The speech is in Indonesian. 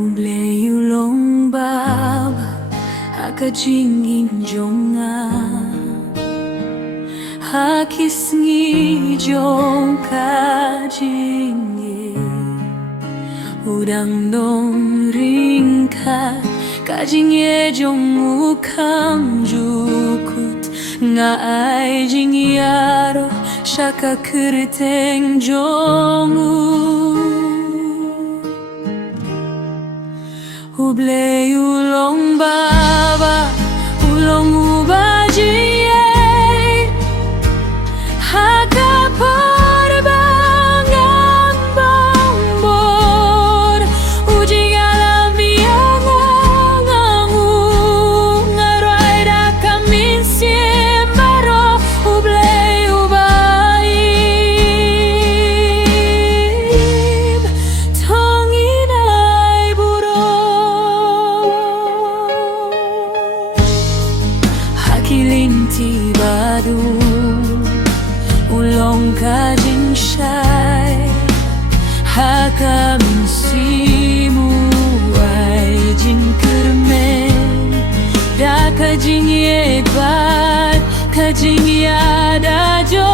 Ulong baba akajingin jonga hakisngi jong kajingi udang dong ringka kajingye jong ukam jukut nga ai jingyaro shaka kurteng jongu Uble ulong baba ulong ubajiye haka parbangan bambor uji alam yang ngangu ngarai da kamin siembaro uble ubaib tonginai buro Kilinti badu ulong kajing syai hakamin simu ai jing kermen da kajing yebat kajing yada jo